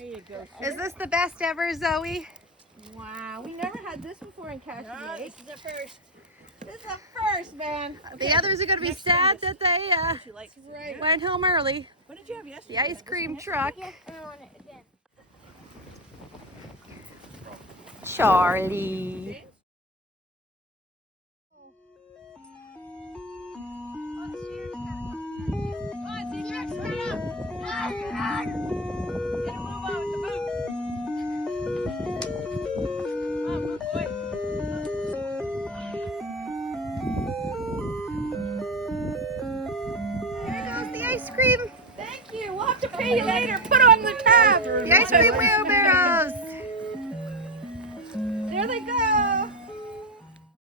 you go. Is this the best ever, Zoe? Wow, we never had this before in Cottage. No, this is the first. This is the first, man. The others are going to be sad that they She likes it. Right. went home early. What did you have yesterday? The ice cream truck. Yeah, I want it again. Charlie. There goes the ice cream. Thank you. We'll have to pay you later. Put on the tab. The ice cream wheelbarrow.